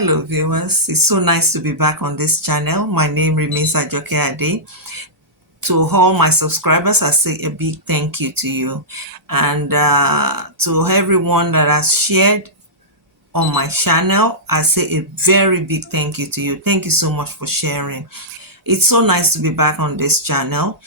Hello viewers, it's so nice to be back on this channel. My name remains Ajoke Ade. To all my subscribers, I say a big thank you to you. And to everyone that has shared on my channel, I say a very big thank you to you. Thank you so much for sharing. It's so nice to be back on this channel.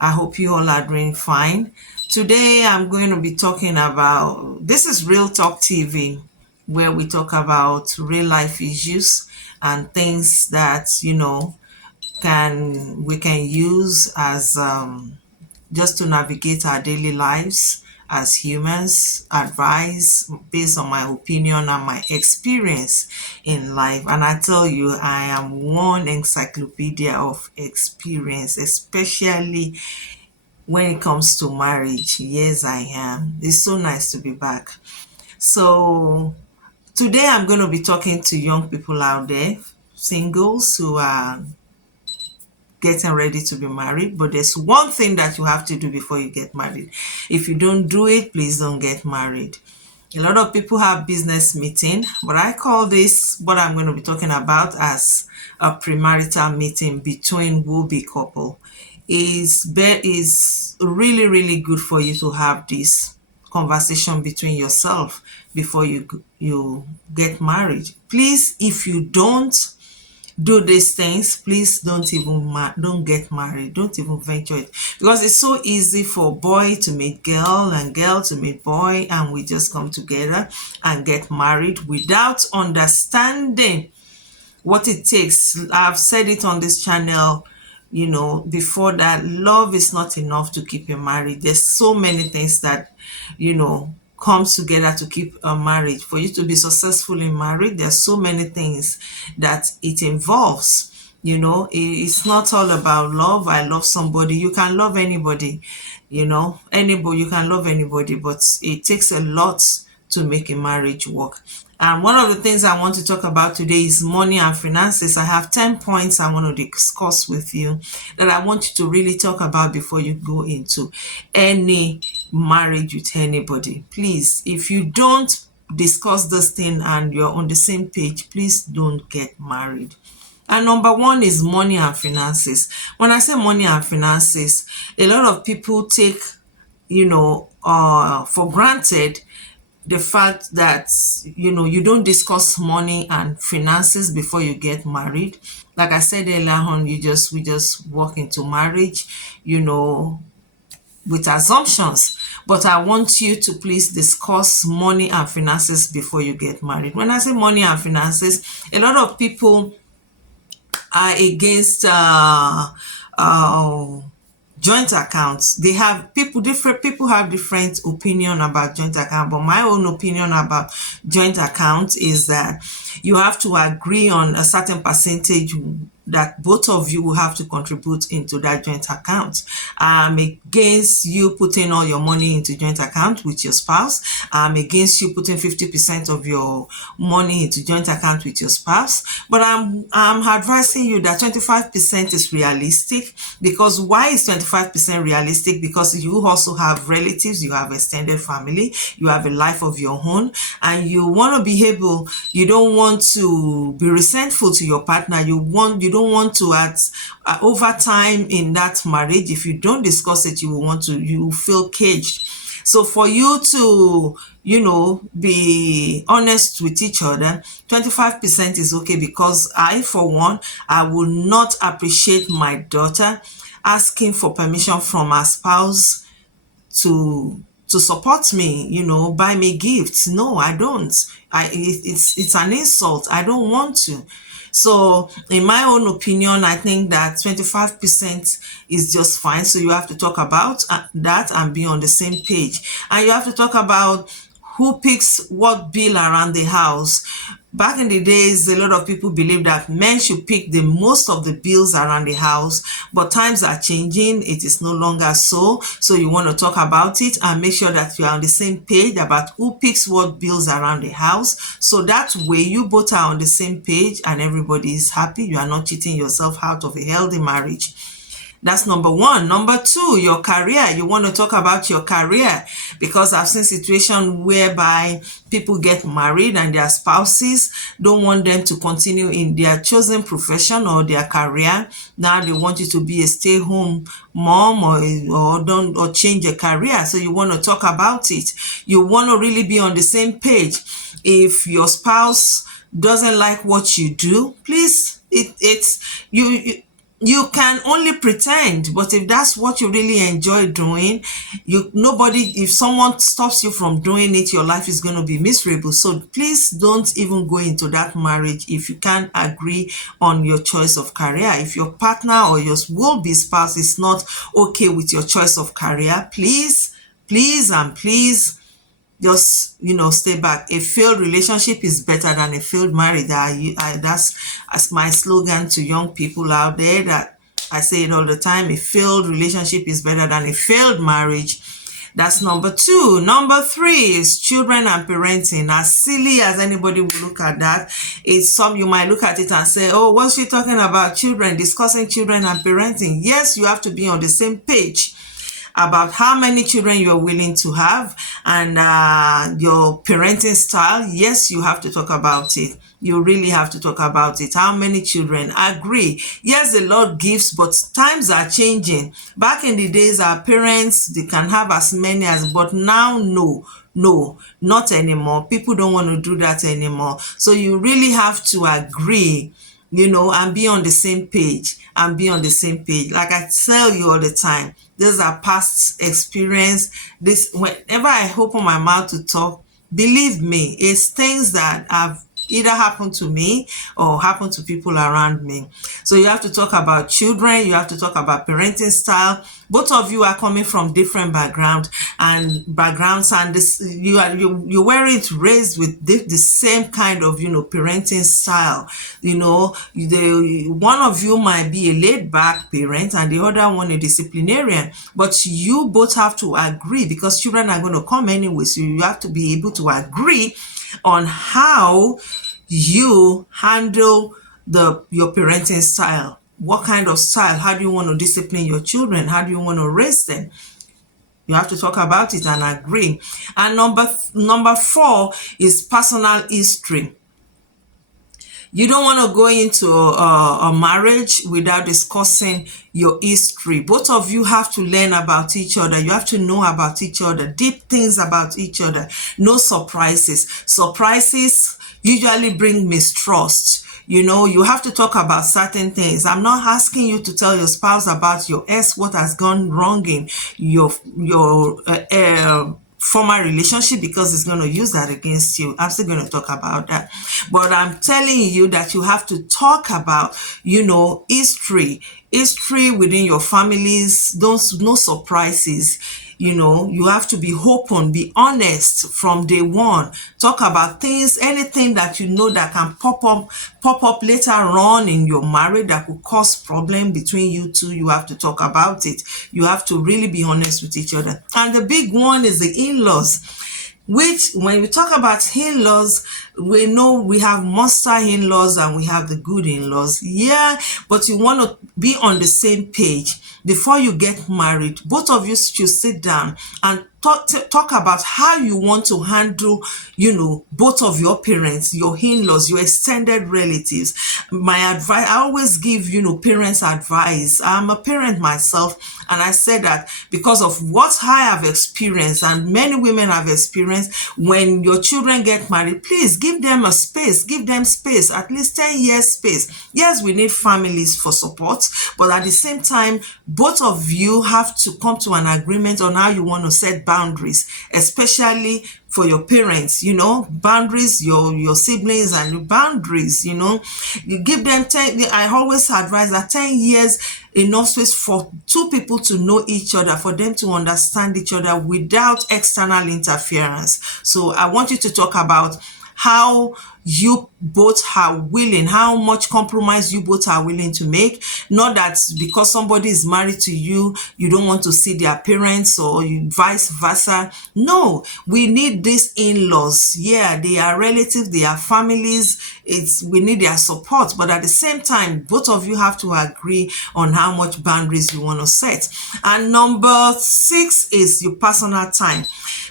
I hope you all are doing fine. Today I'm going to be talking about, this is Real Talk TV, where we talk about real life issues and things that, we can use as just to navigate our daily lives as humans, advice based on my opinion and my experience in life. And I tell you, I am one encyclopedia of experience, especially when it comes to marriage. Yes, I am. It's so nice to be back. So today I'm going to be talking to young people out there, singles who are getting ready to be married. But there's one thing that you have to do before you get married. If you don't do it, please don't get married. A lot of people have business meeting, but I call this, what I'm going to be talking about, as a premarital meeting between will-be couple. Is really good for you to have this conversation between yourself before you get married. Please, if you don't do these things, please don't get married. Don't even venture it, because it's so easy for boy to meet girl and girl to meet boy, and we just come together and get married without understanding what it takes. I've said it on this channel, before, that love is not enough to keep you married. There's so many things that comes together to keep a marriage. For you to be successful in marriage, there's so many things that it involves. It's not all about love. I love somebody. You can love anybody, anybody. You can love anybody, but it takes a lot to make a marriage work. And one of the things I want to talk about today is money and finances. I have 10 points I want to discuss with you that I want you to really talk about before you go into any marriage with anybody. Please, if you don't discuss this thing and you're on the same page, please don't get married. And number one is money and finances. When I say money and finances, a lot of people take, for granted the fact that you don't discuss money and finances before you get married. Like I said earlier on, we just walk into marriage, with assumptions. But I want you to please discuss money and finances before you get married. When I say money and finances, a lot of people are against joint accounts. Different people have different opinion about joint account, but my own opinion about joint account is that you have to agree on a certain percentage that both of you will have to contribute into that joint account. I'm against you putting all your money into joint account with your spouse. I'm against you putting 50% of your money into joint account with your spouse. But I'm advising you that 25% is realistic. Because why is 25% realistic? Because you also have relatives, you have extended family, you have a life of your own, and you want to be able, you don't want to be resentful to your partner. You don't want to over time in that marriage, if you don't discuss it, you feel caged. So for you to be honest with each other, 25% is okay, because I, for one, I will not appreciate my daughter asking for permission from her spouse to support me, buy me gifts. No, I don't. It's an insult. I don't want to. So in my own opinion, I think that 25% is just fine. So you have to talk about that and be on the same page. And you have to talk about who picks what bill around the house. Back in the days, a lot of people believe that men should pick the most of the bills around the house, but times are changing. It is no longer so. So you want to talk about it and make sure that you are on the same page about who picks what bills around the house. So that way you both are on the same page and everybody is happy. You are not cheating yourself out of a healthy marriage. That's number one. Number two, your career. You want to talk about your career, because I've seen situations whereby people get married and their spouses don't want them to continue in their chosen profession or their career. Now they want you to be a stay-home mom, or change your career. So you want to talk about it. You want to really be on the same page. If your spouse doesn't like what you do, please, you can only pretend, but if that's what you really enjoy doing, if someone stops you from doing it, your life is going to be miserable. So please don't even go into that marriage if you can't agree on your choice of career. If your partner or your will-be spouse is not okay with your choice of career, please, and please, just stay back. A failed relationship is better than a failed marriage. That's my slogan to young people out there, that I say it all the time. A failed relationship is better than a failed marriage. That's number two. Number three is children and parenting. As silly as anybody will look at that, you might look at it and say, oh, what's she talking about? Children, discussing children and parenting. Yes, you have to be on the same page about how many children you're willing to have, and your parenting style. Yes, you have to talk about it. You really have to talk about it. How many children? Agree. Yes, the Lord gives, but times are changing. Back in the days, our parents, they can have as many as, but now, no, not anymore. People don't want to do that anymore. So you really have to agree, and be on the same page, Like I tell you all the time, these are past experience. Whenever I open my mouth to talk, believe me, it's things that have either happened to me or happened to people around me. So you have to talk about children, you have to talk about parenting style. Both of you are coming from different backgrounds, and this you weren't raised with the same kind of parenting style. One of you might be a laid back parent and the other one a disciplinarian, but you both have to agree, because children are going to come anyway. So you have to be able to agree on how you handle your parenting style. What kind of style? How do you want to discipline your children? How do you want to raise them? You have to talk about it and agree. And number four is personal history. You don't want to go into a marriage without discussing your history. Both of you have to learn about each other. You have to know about each other, deep things about each other. No surprises. Surprises usually bring mistrust. You have to talk about certain things. I'm not asking you to tell your spouse about your ex, what has gone wrong in your former relationship, because it's going to use that against you. I'm still going to talk about that. But I'm telling you that you have to talk about, history within your families. No surprises. You have to be open, be honest from day one. Talk about things, anything that that can pop up later on in your marriage that could cause problem between you two. You have to talk about it. You have to really be honest with each other. And the big one is the in-laws, which when we talk about in-laws, we know we have monster in-laws and we have the good in-laws. Yeah, but you want to be on the same page. Before you get married, both of you should sit down and talk about how you want to handle, both of your parents, your in-laws, your extended relatives. My advice, I always give, parents advice. I'm a parent myself, and I said that because of what I have experienced and many women have experienced. When your children get married, please give them a space, give them space, at least 10 years space. Yes, we need families for support, but at the same time, both of you have to come to an agreement on how you want to set boundaries, especially for your parents, boundaries, your siblings and your boundaries, you give them 10. I always advise that 10 years enough space for two people to know each other, for them to understand each other without external interference. So I want you to talk about how you both are willing, how much compromise you both are willing to make. Not that because somebody is married to you, you don't want to see their parents, or vice versa. No, we need these in-laws. Yeah, they are relatives, they are families. We need their support, but at the same time, both of you have to agree on how much boundaries you want to set. And number 6 is your personal time.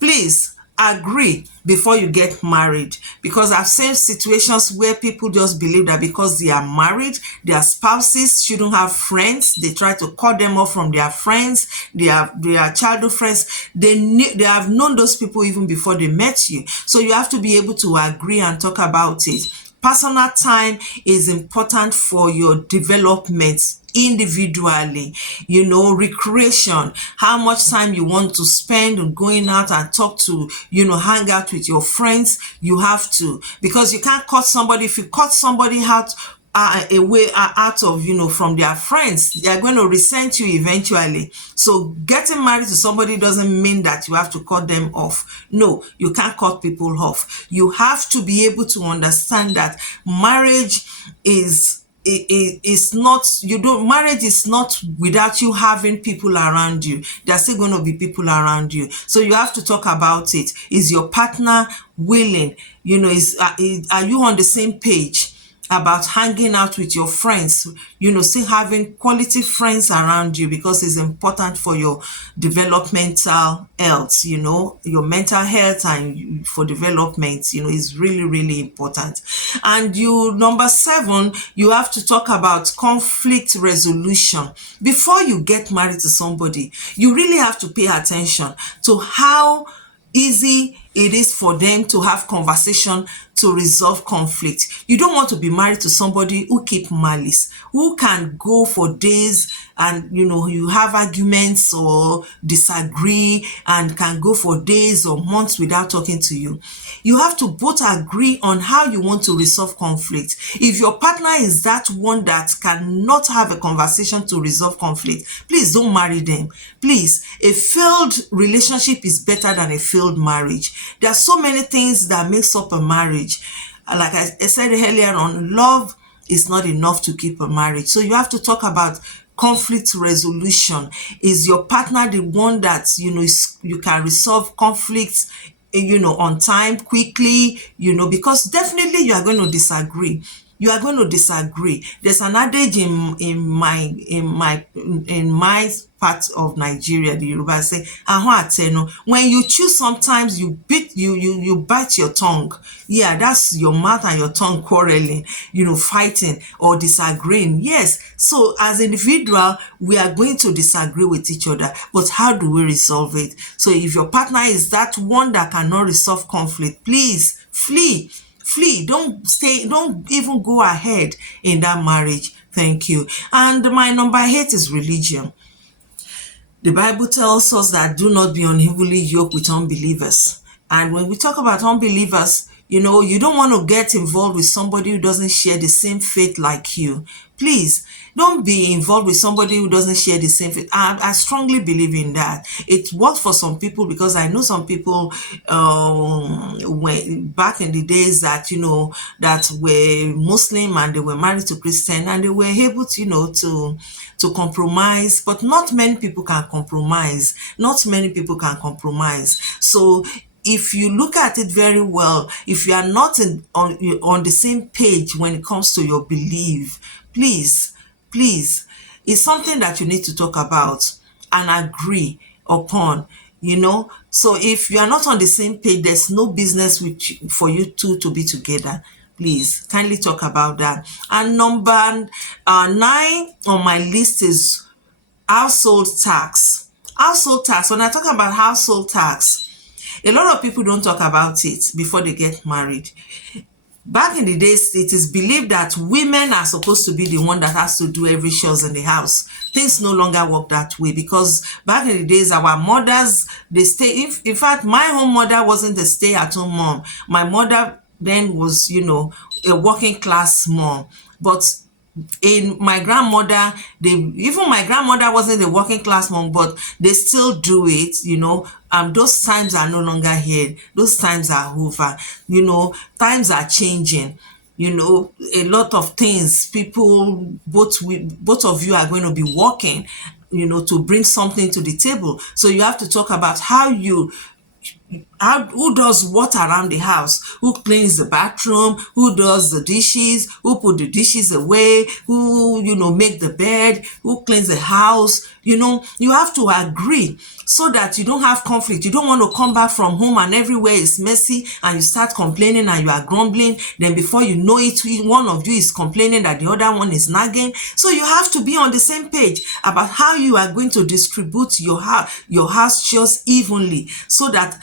Please agree before you get married, because I've seen situations where people just believe that because they are married, their spouses shouldn't have friends. They try to cut them off from their friends, their childhood friends. They have known those people even before they met you. So you have to be able to agree and talk about it. Personal time is important for your development individually. Recreation, how much time you want to spend on going out and talk to, hang out with your friends. You have to, because you can't cut somebody. If you cut somebody out away out of, from their friends, they are going to resent you eventually. So getting married to somebody doesn't mean that you have to cut them off. No, you can't cut people off. You have to be able to understand that marriage is not, marriage is not without you having people around you. There's still going to be people around you. So you have to talk about it. Is your partner willing? Are you on the same page about hanging out with your friends, still having quality friends around you, because it's important for your developmental health, your mental health, and for development, is really, really important. And number 7, you have to talk about conflict resolution. Before you get married to somebody, you really have to pay attention to how easy it is for them to have conversation to resolve conflict. You don't want to be married to somebody who keep malice, who can go for days and you have arguments or disagree and can go for days or months without talking to you. You have to both agree on how you want to resolve conflict. If your partner is that one that cannot have a conversation to resolve conflict, please don't marry them. Please, a failed relationship is better than a failed marriage. There are so many things that makes up a marriage. Like I said earlier on, love is not enough to keep a marriage. So you have to talk about conflict resolution. Is your partner the one that you can resolve conflicts on time, quickly, because definitely you are going to disagree. There's an adage in my part of Nigeria, the Yoruba say, when you choose, sometimes you bite your tongue. Yeah, that's your mouth and your tongue quarreling, fighting or disagreeing. Yes, so as an individual, we are going to disagree with each other, but how do we resolve it? So if your partner is that one that cannot resolve conflict, please flee. Don't even go ahead in that marriage. Thank you. And my number 8 is religion. The Bible tells us that do not be unevenly yoked with unbelievers. And when we talk about unbelievers, you don't want to get involved with somebody who doesn't share the same faith like you. Please, don't be involved with somebody who doesn't share the same faith. I strongly believe in that. It worked for some people, because I know some people when back in the days that that were Muslim and they were married to Christian, and they were able to to compromise, but not many people can compromise. Not many people can compromise. So if you look at it very well, if you are not on the same page when it comes to your belief, please, it's something that you need to talk about and agree upon. So if you are not on the same page, there's no business for you two to be together. Please kindly talk about that. And number 9 on my list is household tax. Household tax. When I talk about household tax, a lot of people don't talk about it before they get married. Back in the days, it is believed that women are supposed to be the one that has to do every chores in the house. Things no longer work that way, because back in the days, our mothers, they stay. In fact, my own mother wasn't a stay-at-home mom. My mother then was, a working class mom. But In my grandmother, they even my grandmother wasn't a working class mom, but they still do it, those times are no longer here. Those times are over. Times are changing. A lot of things, people, both of you are going to be working, to bring something to the table. So you have to talk about who does what around the house, who cleans the bathroom, who does the dishes, who put the dishes away, who make the bed, who cleans the house. You have to agree so that you don't have conflict. You don't want to come back from home and everywhere is messy and you start complaining and you are grumbling. Then before you know it, one of you is complaining that the other one is nagging. So you have to be on the same page about how you are going to distribute your house chores evenly, so that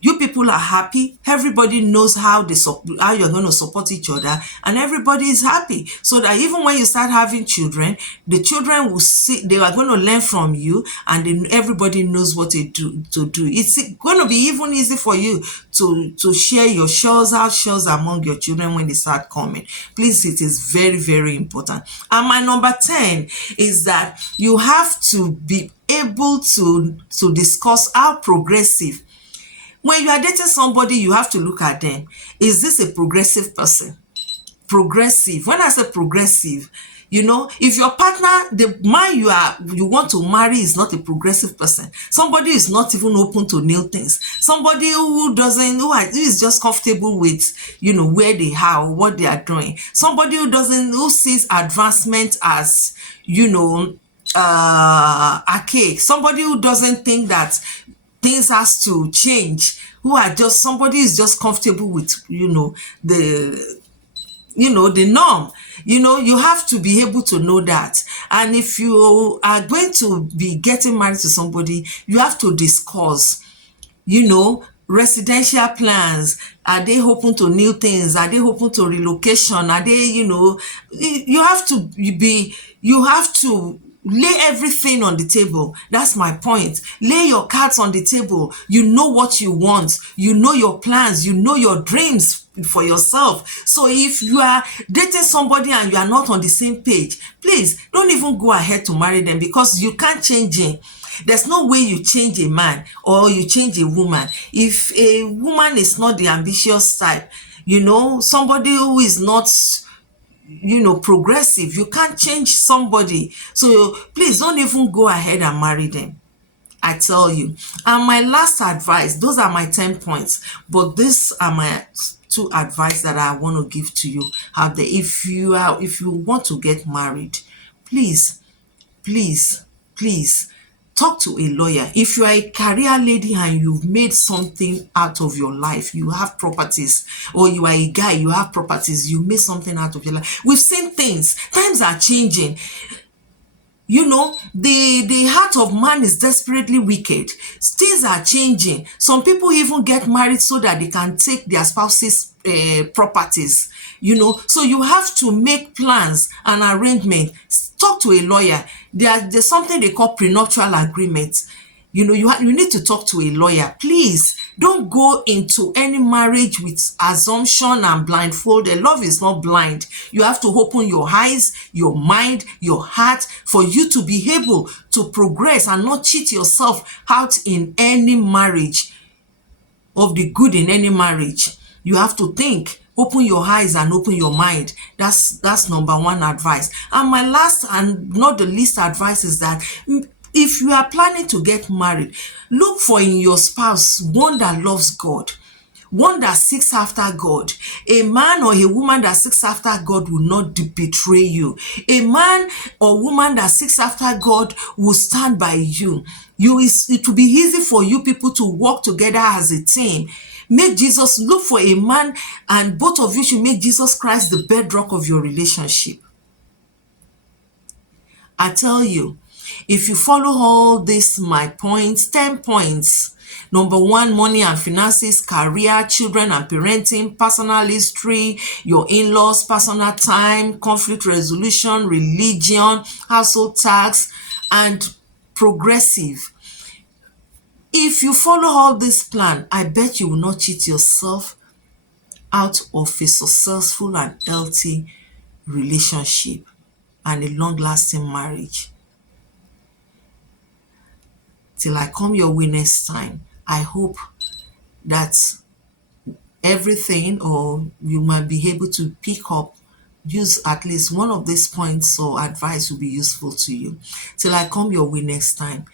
you people are happy. Everybody knows how you're going to support each other, and everybody is happy. So that even when you start having children, the children will see, they are going to learn from you, and then everybody knows what to do. It's going to be even easy for you to share your chores among your children when they start coming. Please, it is very, very important. And my number 10 is that you have to be able to discuss how progressive. When you are dating somebody, you have to look at them. Is this a progressive person? Progressive. When I say progressive, if your partner, the man you want to marry, is not a progressive person, somebody is not even open to new things, somebody who is just comfortable with where they are, what they are doing, somebody who sees advancement as archaic, somebody who doesn't think that things has to change, somebody is just comfortable with the norm. You have to be able to know that. And if you are going to be getting married to somebody, you have to discuss residential plans. Are they open to new things? Are they open to relocation? Are they, you have to lay everything on the table. That's my point. Lay your cards on the table. You know what you want. You know your plans. You know your dreams for yourself. So if you are dating somebody and you are not on the same page, please don't even go ahead to marry them, because you can't change it. There's no way you change a man or you change a woman. If a woman is not the ambitious type, somebody who is not progressive, you can't change somebody. So please don't even go ahead and marry them, I tell you. And my last advice, those are my 10 points, but these are my 2 advice that I want to give to you out there. If you want to get married, please, please, please talk to a lawyer. If you are a career lady and you've made something out of your life, you have properties, or you are a guy, you have properties, you made something out of your life. We've seen things. Times are changing. The heart of man is desperately wicked. Things are changing. Some people even get married so that they can take their spouse's properties. So you have to make plans and arrangements. Talk to a lawyer. There's something they call prenuptial agreement. You need to talk to a lawyer. Please don't go into any marriage with assumption and blindfolded. Love is not blind. You have to open your eyes, your mind, your heart, for you to be able to progress and not cheat yourself out in any marriage. Of the good in any marriage, you have to think. Open your eyes and open your mind. That's number 1 advice. And my last and not the least advice is that if you are planning to get married, look for in your spouse one that loves God, one that seeks after God. A man or a woman that seeks after God will not betray you. A man or woman that seeks after God will stand by you. It will be easy for you people to work together as a team. Look for a man, and both of you should make Jesus Christ the bedrock of your relationship. I tell you, if you follow all this, my points, 10 points. Number 1, money and finances, career, children and parenting, personal history, your in-laws, personal time, conflict resolution, religion, household tax, and progressive. If you follow all this plan, I bet you will not cheat yourself out of a successful and healthy relationship. and a long-lasting marriage. Till I come your way next time, I hope that everything, or you might be able to pick up, use at least one of these points or advice will be useful to you. Till I come your way next time,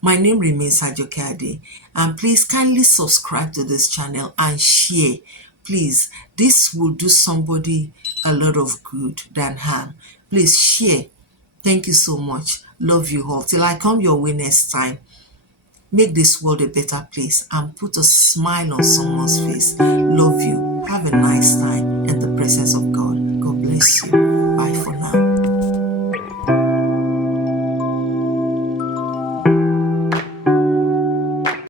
my name remains Ajoke Ade, and please kindly subscribe to this channel and share. Please, this will do somebody a lot of good than harm. Please share. Thank you so much. Love you all. Till I come your way next time, make this world a better place and put a smile on someone's face. Love you. Have a nice time in the presence of God. God bless you. Bye for now.